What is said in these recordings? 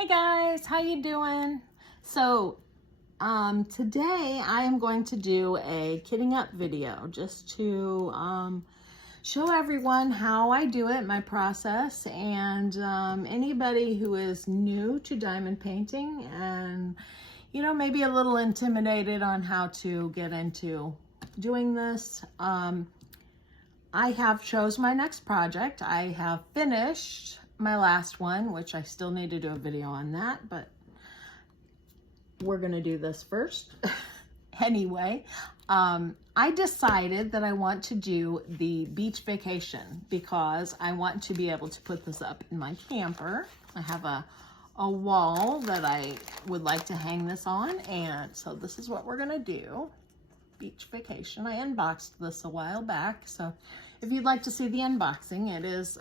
Hey guys, how you doing? So today I am going to do a kitting up video just to show everyone how I do it, my process, and anybody who is new to diamond painting and maybe a little intimidated on how to get into doing this. I have chose my next project. I have finished my last one, which I still need to do a video on that, but we're gonna do this first. Anyway, I decided that I want to do the beach vacation because I want to be able to put this up in my camper. I have a wall that I would like to hang this on, and so this is what we're gonna do. Beach vacation. I unboxed this a while back, so if you'd like to see the unboxing, it is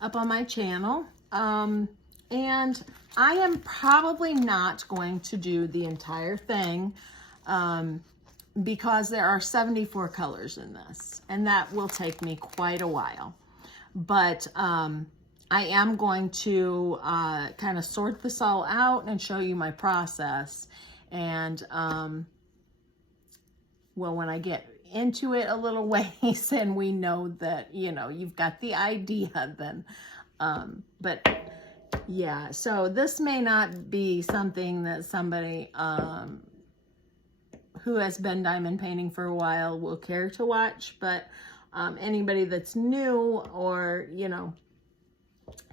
up on my channel. And I am probably not going to do the entire thing because there are 74 colors in this, and that will take me quite a while. But I am going to kind of sort this all out and show you my process. And well, when I get into it a little ways and we know that, you've got the idea then. But yeah, so this may not be something that somebody who has been diamond painting for a while will care to watch, but anybody that's new or,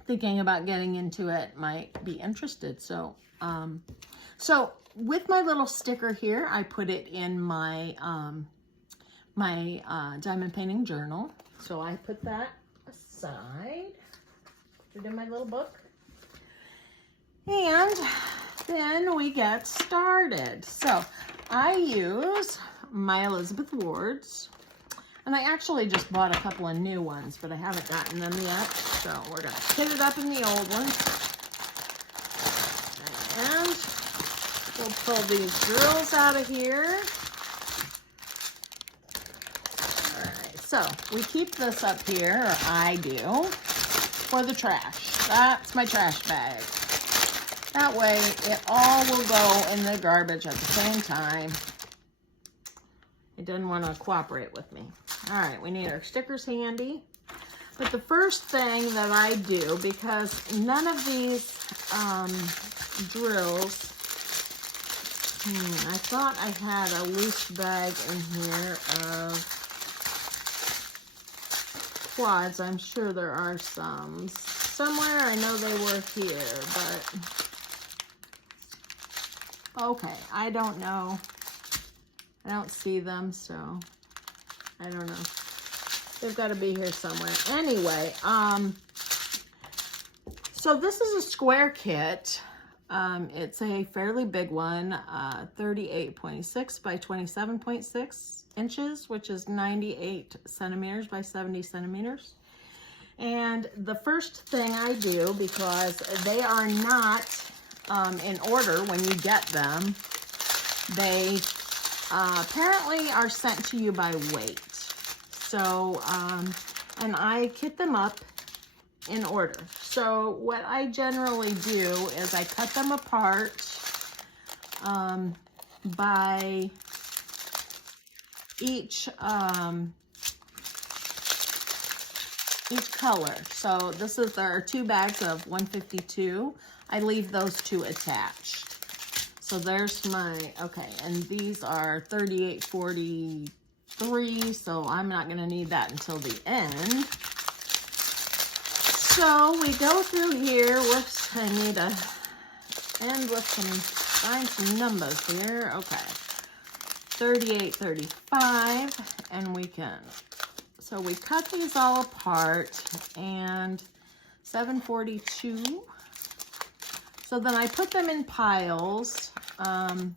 thinking about getting into it might be interested. So, so with my little sticker here, I put it in my diamond painting journal. So I put that aside, put it in my little book, and then we get started. So I use my Elizabeth Wards, and I actually just bought a couple of new ones, but I haven't gotten them yet. So we're gonna kit it up in the old ones, and we'll pull these drills out of here. All right, so we keep this up here, or I do, for the trash. That's my trash bag. That way it all will go in the garbage at the same time. It doesn't want to cooperate with me. All right, we need our stickers handy. But the first thing that I do, because none of these drills, I thought I had a loose bag in here of quads. I'm sure there are some. Somewhere I know they were here, but okay, I don't know. I don't see them, so I don't know. They've got to be here somewhere. Anyway, so this is a square kit. It's a fairly big one, 38.6 by 27.6 inches, which is 98 centimeters by 70 centimeters. And the first thing I do, because they are not in order when you get them, they apparently are sent to you by weight. So, and I kit them up in order. So what I generally do is I cut them apart by each color. So this is, there are 2 bags of 152. I leave those 2 attached. So there's my, okay, and these are 38.43, so I'm not gonna need that until the end. So we go through here. Whoops, I need to end with find some numbers here. Okay, 38.35, and we can, so we cut these all apart, and 7.42. So then I put them in piles of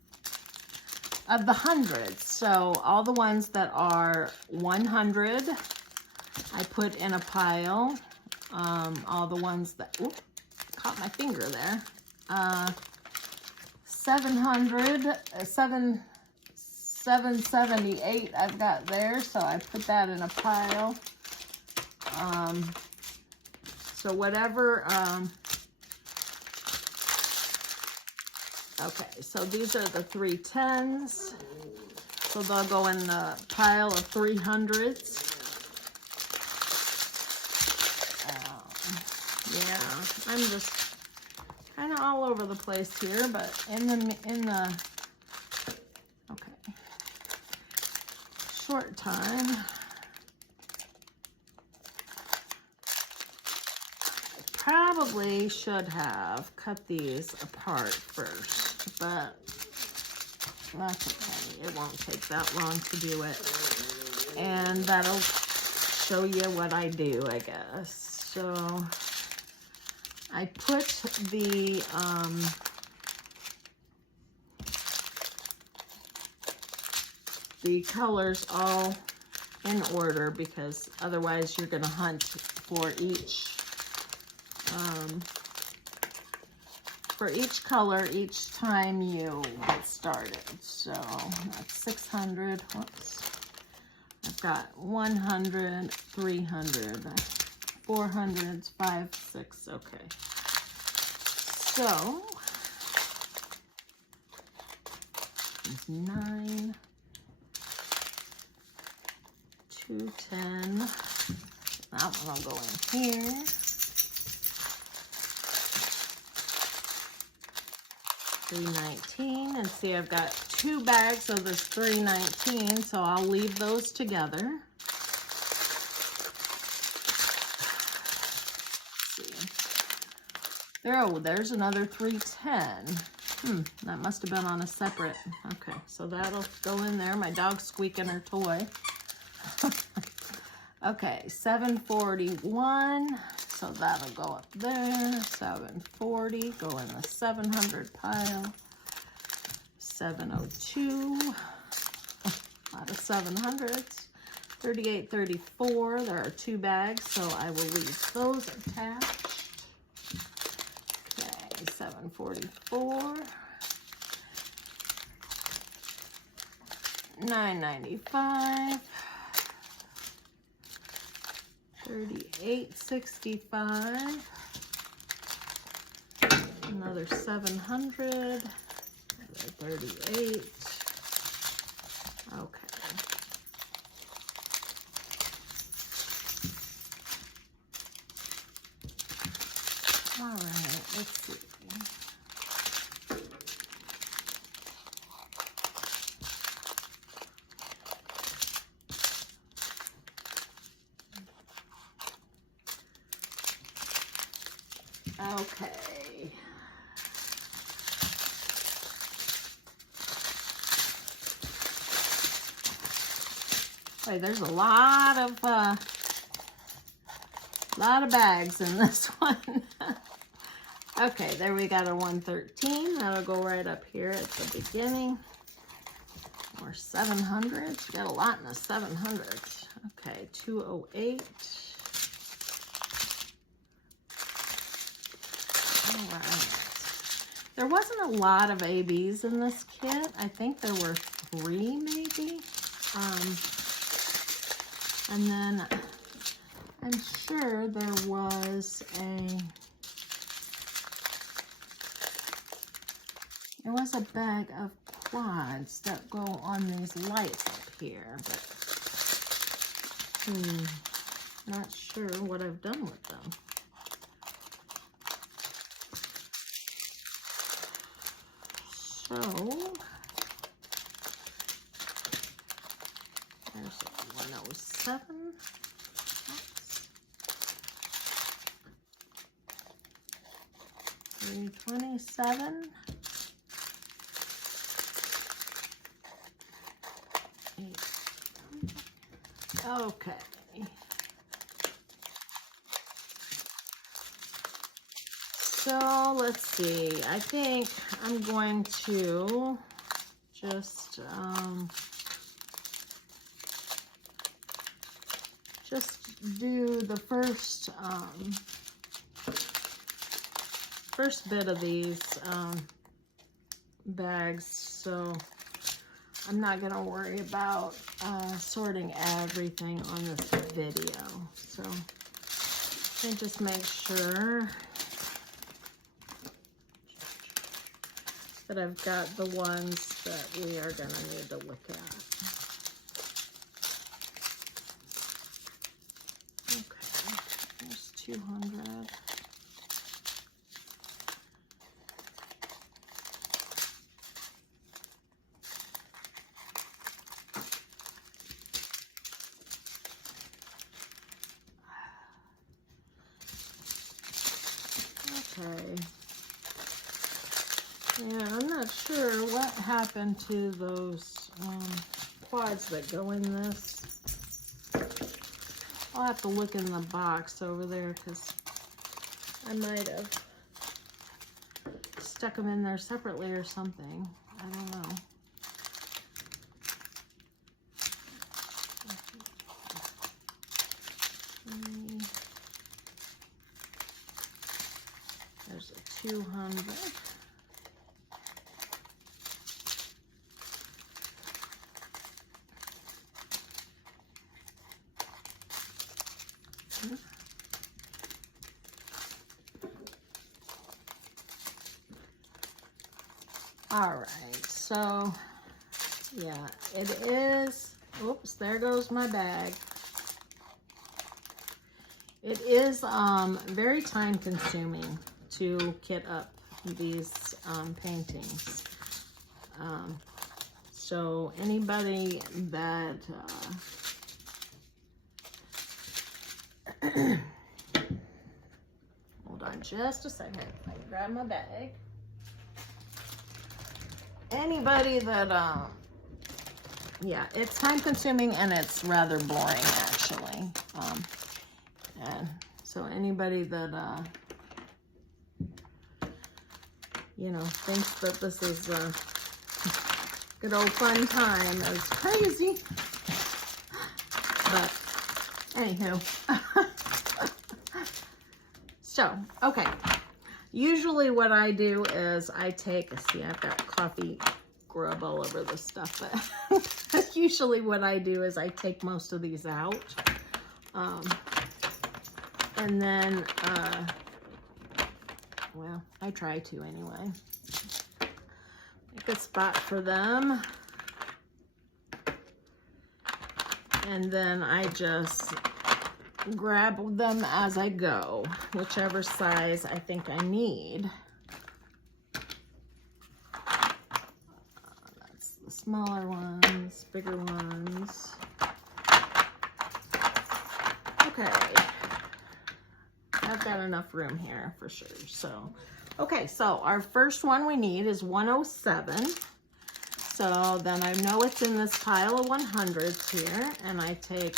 the hundreds. So all the ones that are 100, I put in a pile. All the ones that, oops, caught my finger there. 778 I've got there, so I put that in a pile. So whatever Okay, so these are the 310s. So they'll go in the pile of 300s. Yeah, I'm just kind of all over the place here, but in the okay, short time, probably should have cut these apart first, but that's okay. It won't take that long to do it. And that'll show you what I do, I guess. So I put the colors all in order, because otherwise you're going to hunt for each color each time you get started. So that's 600. Whoops. I've got 100, 300, 400s, 5, 6. Okay. So 9, 210. That one will go in here. 319, and see, I've got 2 bags of this 319, so I'll leave those together. There's another 310. That must have been on a separate. Okay, so that'll go in there. My dog's squeaking her toy. Okay, 741. So that'll go up there. 740, go in the 700 pile. 702, a lot of 700s. 38, 34, there are 2 bags, so I will leave those attached. Okay, 744. 995. 38.65, another 700, another 38. Okay. All right, let's see. Okay. Wait, there's a lot of bags in this one. Okay, there we got a 113. That'll go right up here at the beginning. More 700s. We got a lot in the 700s. Okay, 208. All right. There wasn't a lot of ABs in this kit. I think there were 3 maybe. And then I'm sure there was a bag of quads that go on these lights up here, but not sure what I've done with them. So there's 107. 327. 8. Okay. So let's see. I think I'm going to just do the first bit of these bags, so I'm not going to worry about sorting everything on this video. So let me just make sure but I've got the ones that we are going to need to look at. Okay, there's 200. Okay. Yeah, I'm not sure what happened to those quads that go in this. I'll have to look in the box over there because I might have stuck them in there separately or something. I don't know. There's a 200. All right, so yeah, it is, oops, there goes my bag. It is very time consuming to kit up these paintings. So anybody that hold on just a second, I can grab my bag. Anybody that yeah, it's time consuming and it's rather boring actually. And so anybody that you know, thinks that this is a good old fun time is crazy. But anywho. So, okay. Usually what I do is I take, see, I've got coffee grub all over this stuff, but usually what I do is I take most of these out. And then, well, I try to anyway. Make a spot for them. And then I just grab them as I go, whichever size I think I need. That's the smaller ones, bigger ones. Okay, I've got enough room here for sure. So, okay, so our first one we need is 107. So then I know it's in this pile of 100s here, and I take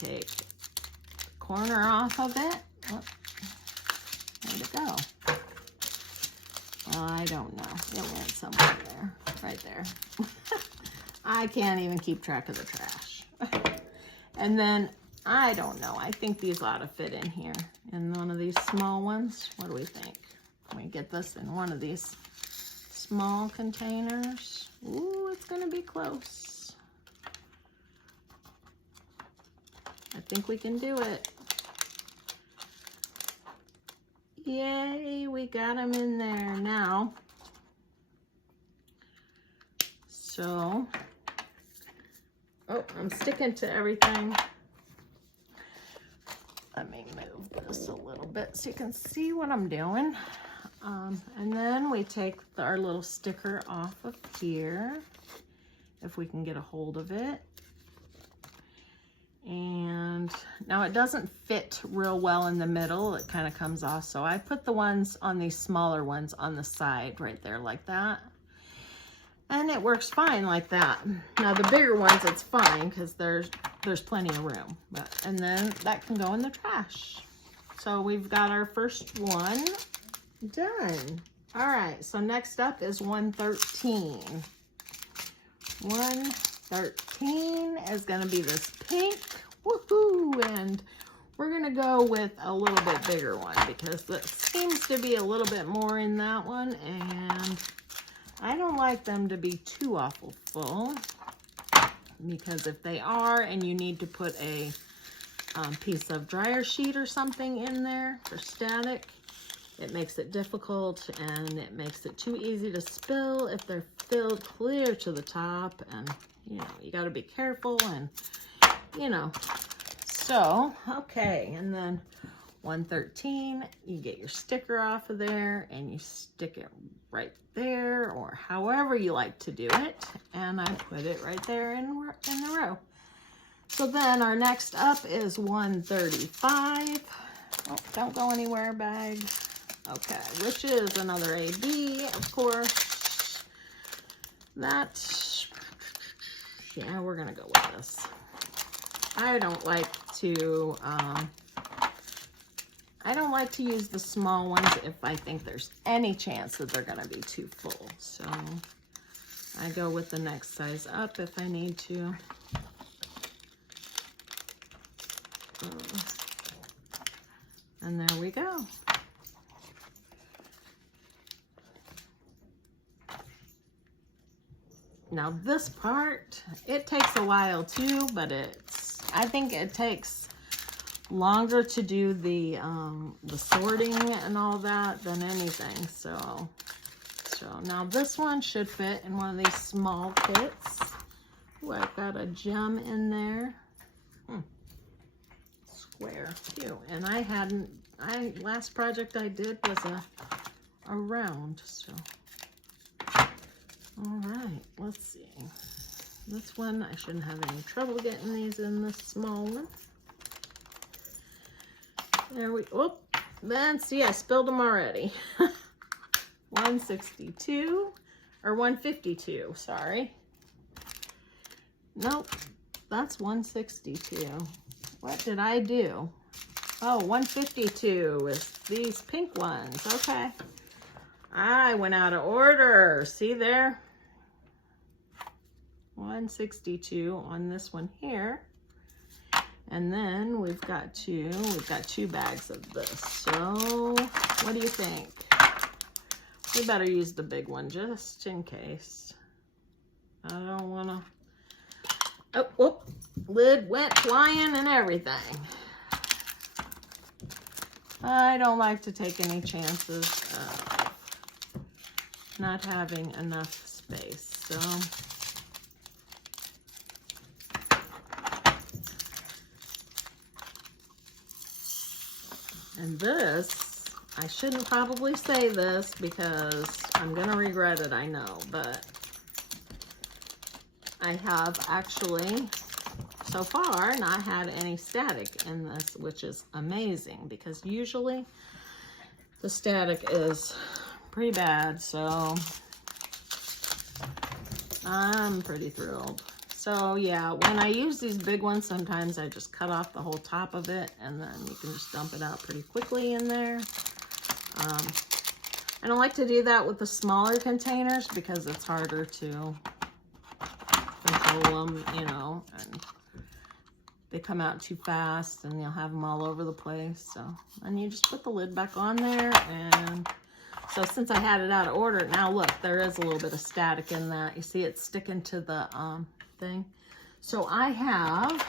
the corner off of it. Oh, where'd it go? I don't know. It went somewhere there, right there. I can't even keep track of the trash. And then, I don't know. I think these ought to fit in here in one of these small ones. What do we think? Can we get this in one of these small containers? Ooh, it's gonna be close. I think we can do it. Yay, we got them in there now. So, oh, I'm sticking to everything. Let me move this a little bit so you can see what I'm doing. And then we take our little sticker off of here, if we can get a hold of it. And now it doesn't fit real well in the middle. It kind of comes off. So I put the ones on these smaller ones on the side right there like that. And it works fine like that. Now the bigger ones, it's fine because there's plenty of room. And then that can go in the trash. So we've got our first one done. All right, so next up is 113. 113 is gonna be this pink, woohoo, and we're gonna go with a little bit bigger one because it seems to be a little bit more in that one, and I don't like them to be too awful full, because if they are and you need to put a piece of dryer sheet or something in there for static. It makes it difficult, and it makes it too easy to spill if they're filled clear to the top. And, you know, you got to be careful and, you know. So, okay, and then 113, you get your sticker off of there and you stick it right there, or however you like to do it. And I put it right there in the row. So then our next up is 135. Oh, don't go anywhere, bag. Okay, which is another AB, of course. That, yeah, we're gonna go with this. I don't like to use the small ones if I think there's any chance that they're gonna be too full. So I go with the next size up if I need to. And there we go. Now this part, it takes a while too, but I think it takes longer to do the sorting and all that than anything. So now this one should fit in one of these small kits. Ooh, I've got a gem in there. Square, cute. And last project I did was a round, so. All right, let's see. This one, I shouldn't have any trouble getting these in this small one. There we, oh, then see, I spilled them already. 162, or 152, sorry. Nope, that's 162. What did I do? Oh, 152 is these pink ones, okay. I went out of order, see there? 162 on this one here. And then we've got two bags of this. So what do you think? We better use the big one just in case. I don't wanna, oh, whoop, lid went flying and everything. I don't like to take any chances of not having enough space, so. And this, I shouldn't probably say this because I'm gonna regret it, I know, but I have actually, so far, not had any static in this, which is amazing because usually the static is pretty bad, so I'm pretty thrilled. So yeah, when I use these big ones, sometimes I just cut off the whole top of it and then you can just dump it out pretty quickly in there. I don't like to do that with the smaller containers because it's harder to control them, you know, and they come out too fast and you'll have them all over the place. So, and you just put the lid back on there. And so since I had it out of order, now look, there is a little bit of static in that. You see it's sticking to the thing. So I have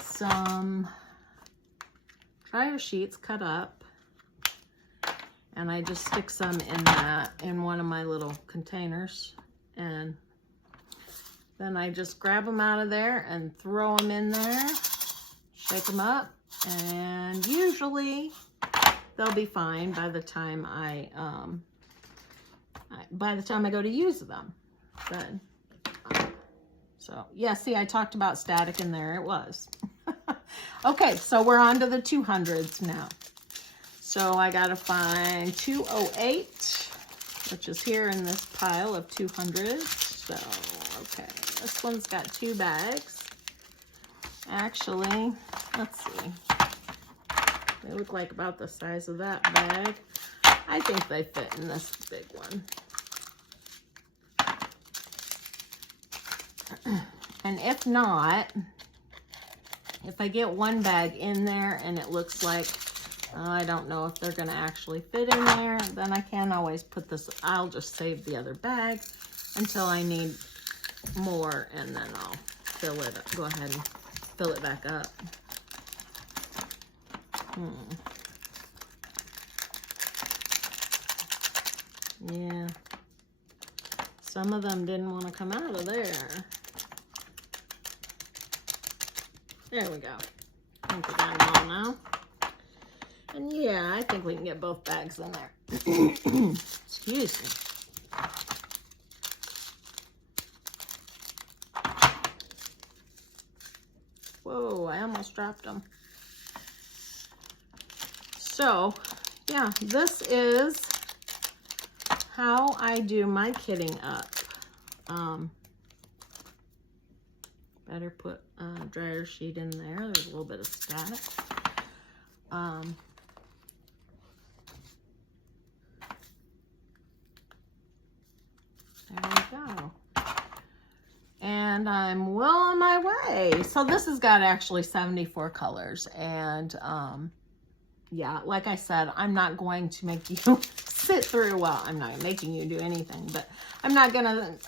some dryer sheets cut up and I just stick some in one of my little containers, and then I just grab them out of there and throw them in there, shake them up, and usually they'll be fine by the time I go to use them. But so yeah, see, I talked about static in there. It was. Okay, so we're on to the 200s now. So I gotta find 208, which is here in this pile of 200s. So, okay, this one's got 2 bags. Actually, let's see. They look like about the size of that bag. I think they fit in this big one. And if not, if I get one bag in there and it looks like, I don't know if they're going to actually fit in there, then I can always put this, I'll just save the other bag until I need more, and then I'll fill it up, go ahead and fill it back up. Yeah. Some of them didn't want to come out of there. There we go. I think we got them all now. And yeah, I think we can get both bags in there. Excuse me. Whoa, I almost dropped them. So, yeah, this is how I do my kitting up. Better put a dryer sheet in there. There's a little bit of static. There we go. And I'm well on my way. So this has got actually 74 colors. And yeah, like I said, I'm not going to make you sit through, well, I'm not making you do anything, but I'm not gonna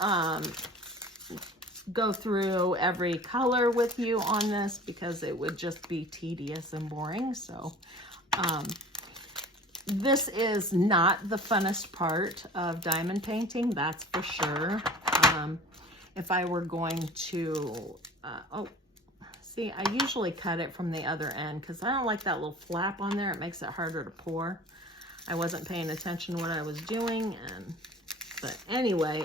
go through every color with you on this because it would just be tedious and boring. So this is not the funnest part of diamond painting, that's for sure. If I were going to, oh, see, I usually cut it from the other end because I don't like that little flap on there. It makes it harder to pour. I wasn't paying attention to what I was doing, but anyway,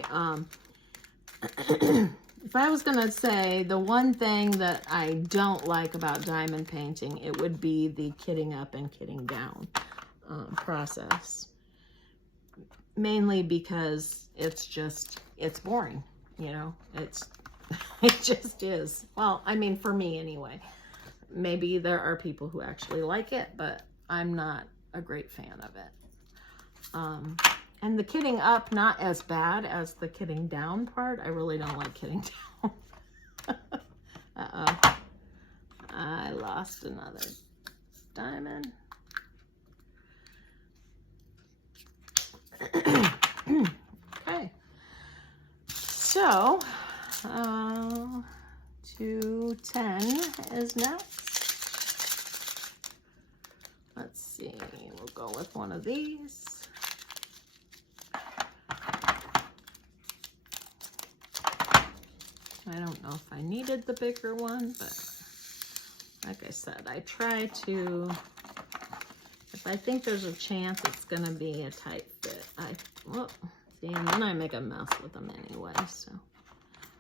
if I was gonna say the one thing that I don't like about diamond painting, it would be the kitting up and kitting down process. Mainly because it's boring, you know, it just is. Well, I mean, for me anyway. Maybe there are people who actually like it, but I'm not a great fan of it. And the kitting up, not as bad as the kitting down part. I really don't like kitting down. Uh-oh. I lost another diamond. Okay. So, 210 is next. Let's see, we'll go with one of these. I don't know if I needed the bigger one, but like I said, I try to, if I think there's a chance it's gonna be a tight fit, see, and then I make a mess with them anyway, so.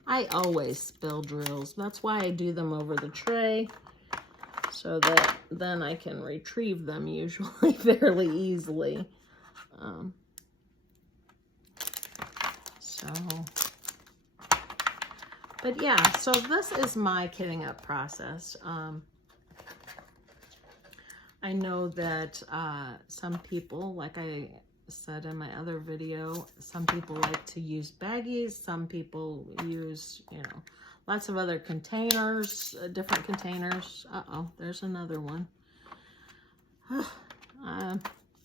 I always spill drills. That's why I do them over the tray, so that then I can retrieve them usually fairly easily. But yeah, so this is my kitting up process. I know that some people, like I said in my other video, some people like to use baggies, some people use, you know, lots of other containers, different containers. Uh-oh, there's another one.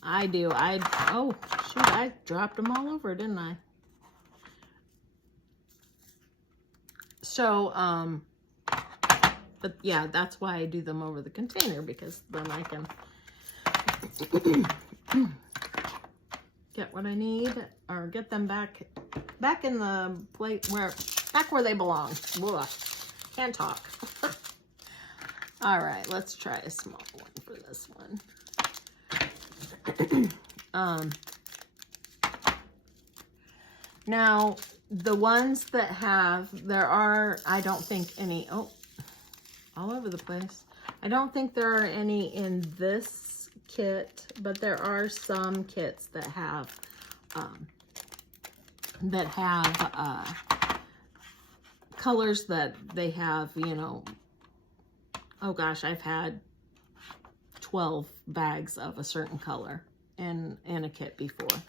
I do. Oh, shoot, I dropped them all over, didn't I? So, but yeah, that's why I do them over the container, because then I can get what I need, or get them back in the plate back where they belong. Ugh, can't talk. All right, let's try a small one for this one. Now, the ones that have, there are, I don't think any, oh, all over the place. I don't think there are any in this kit, but there are some kits that have colors that they have, you know, oh gosh, I've had 12 bags of a certain color in a kit before.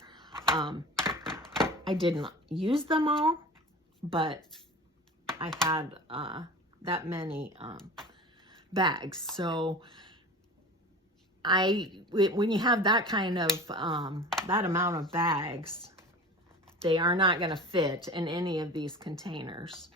I didn't use them all, but I had that many bags. So when you have that kind of, that amount of bags, they are not going to fit in any of these containers.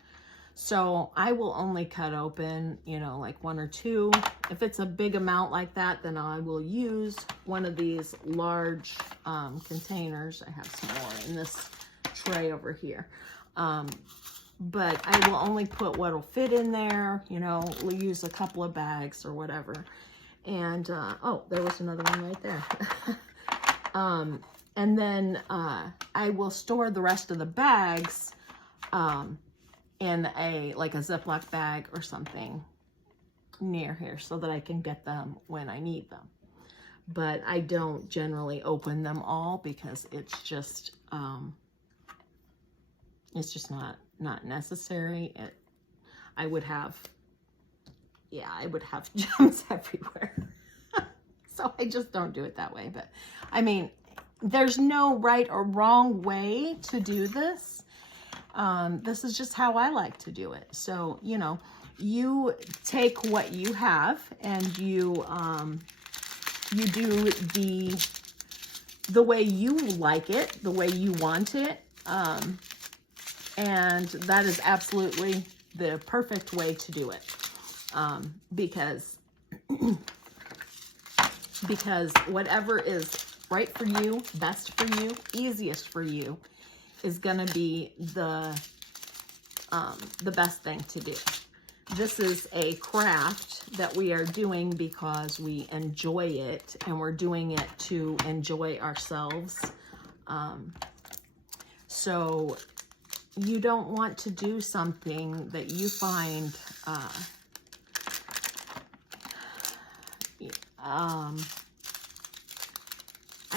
So I will only cut open, you know, like 1 or 2. If it's a big amount like that, then I will use one of these large containers. I have some more in this tray over here. But I will only put what'll fit in there, you know, we'll use a couple of bags or whatever. And, oh, there was another one right there. And then I will store the rest of the bags in like a Ziploc bag or something near here so that I can get them when I need them. But I don't generally open them all because it's just not necessary. I would have gems everywhere. So I just don't do it that way. But I mean, there's no right or wrong way to do this. This is just how I like to do it. So, you know, you take what you have and you do the way you like it, the way you want it. And that is absolutely the perfect way to do it. Because whatever is right for you, best for you, easiest for you is going to be the best thing to do. This is a craft that we are doing because we enjoy it, and we're doing it to enjoy ourselves. So you don't want to do something that you find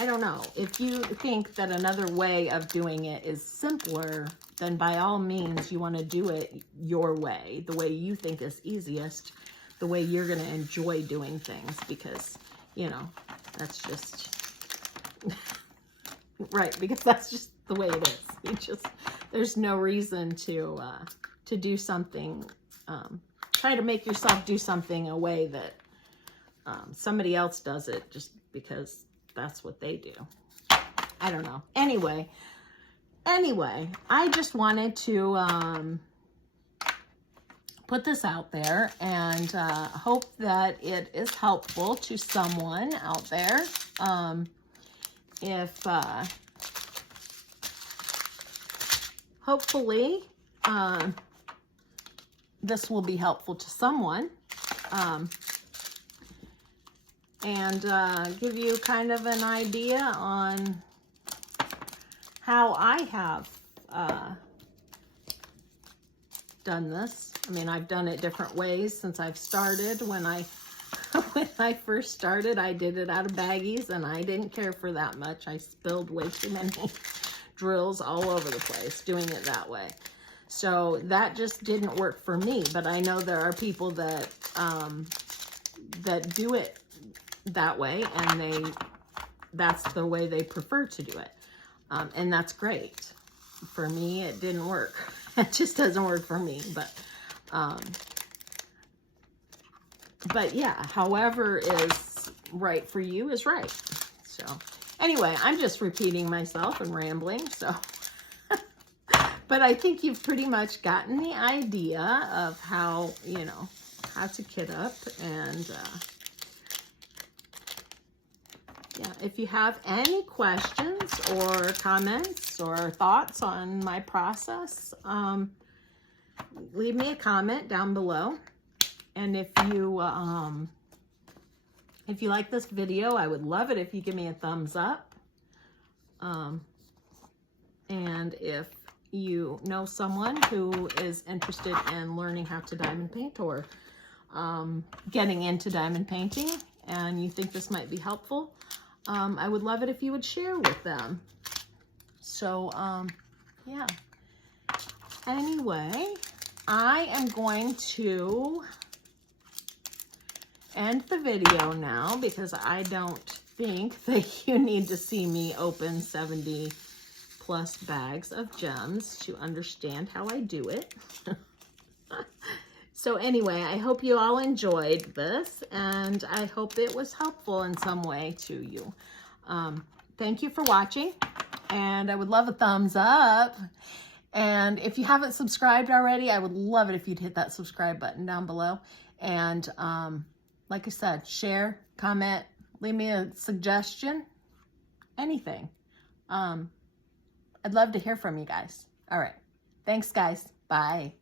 I don't know. If you think that another way of doing it is simpler, then by all means you want to do it your way, the way you think is easiest, the way you're going to enjoy doing things, because, you know, that's just right, because that's just the way it is. There's no reason to do something, try to make yourself do something a way that somebody else does it just because that's what they do. I don't know. Anyway, I just wanted to put this out there and hope that it is helpful to someone out there. Hopefully this will be helpful to someone. And give you kind of an idea on how I have done this. I mean, I've done it different ways since I've started. When I first started, I did it out of baggies, and I didn't care for that much. I spilled way too many drills all over the place doing it that way. So that just didn't work for me. But I know there are people that that do it that way, and that's the way they prefer to do it, and that's great. For me, it didn't work. It just doesn't work for me. But yeah, however is right for you is right. So anyway, I'm just repeating myself and rambling, so but I think you've pretty much gotten the idea of how, you know, how to kit up. And yeah, if you have any questions or comments or thoughts on my process, leave me a comment down below. And if you like this video, I would love it if you give me a thumbs up. And if you know someone who is interested in learning how to diamond paint, or getting into diamond painting, and you think this might be helpful, I would love it if you would share with them. So, yeah. Anyway, I am going to end the video now because I don't think that you need to see me open 70 plus bags of gems to understand how I do it. So anyway, I hope you all enjoyed this, and I hope it was helpful in some way to you. Thank you for watching, and I would love a thumbs up. And if you haven't subscribed already, I would love it if you'd hit that subscribe button down below. And like I said, share, comment, leave me a suggestion, anything. I'd love to hear from you guys. All right. Thanks, guys. Bye.